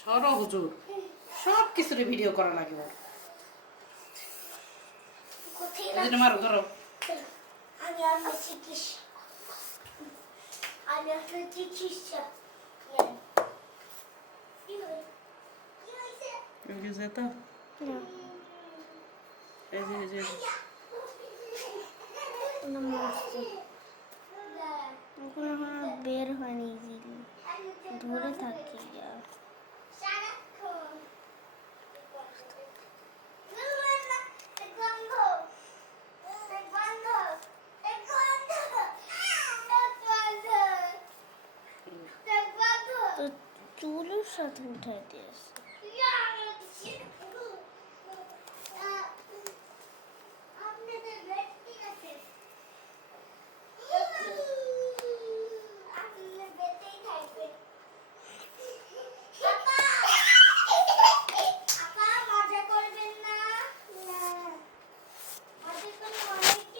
সর হুজুর সব কিছুরই ভিডিও করা লাগে ওর। কোথায় এই জন্য মারো ধরো আমি আসলে চিকিৎসা আমি আসলে চিকিৎসা কি হয়েছে? কি হয়েছে? কেউ গেছে তো এই যে এই যে fırsatım hediyesi.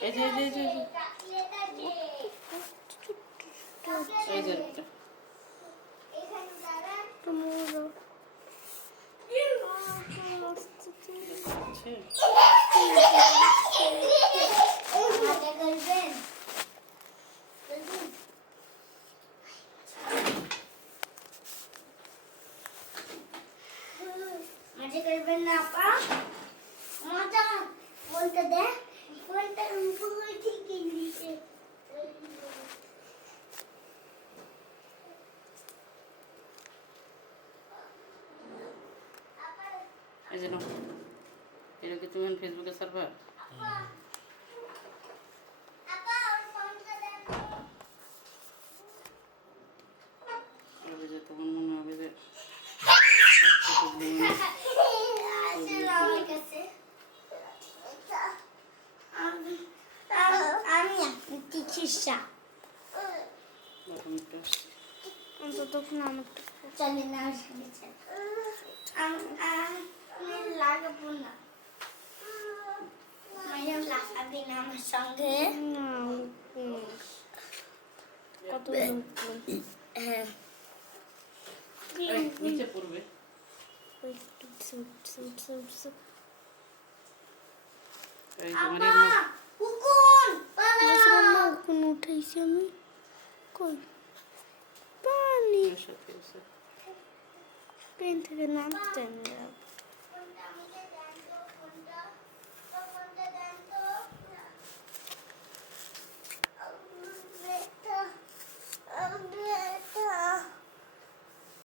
Ece, ece, ece. Ece, ece. মজা করবেন না আপা মজা বলতে দে ফোনটা কি তুমি ফেসবুকে সার্ভার তখন মনে যে আমি একটা আসছে। ততক্ষণ আমার চলে না আমি লাগাবো না আমার সঙ্গে কত হ্যাঁ। নিচে পড়বে। উঠাইছি আমি। কই? পানি। পেন থেকে নামতে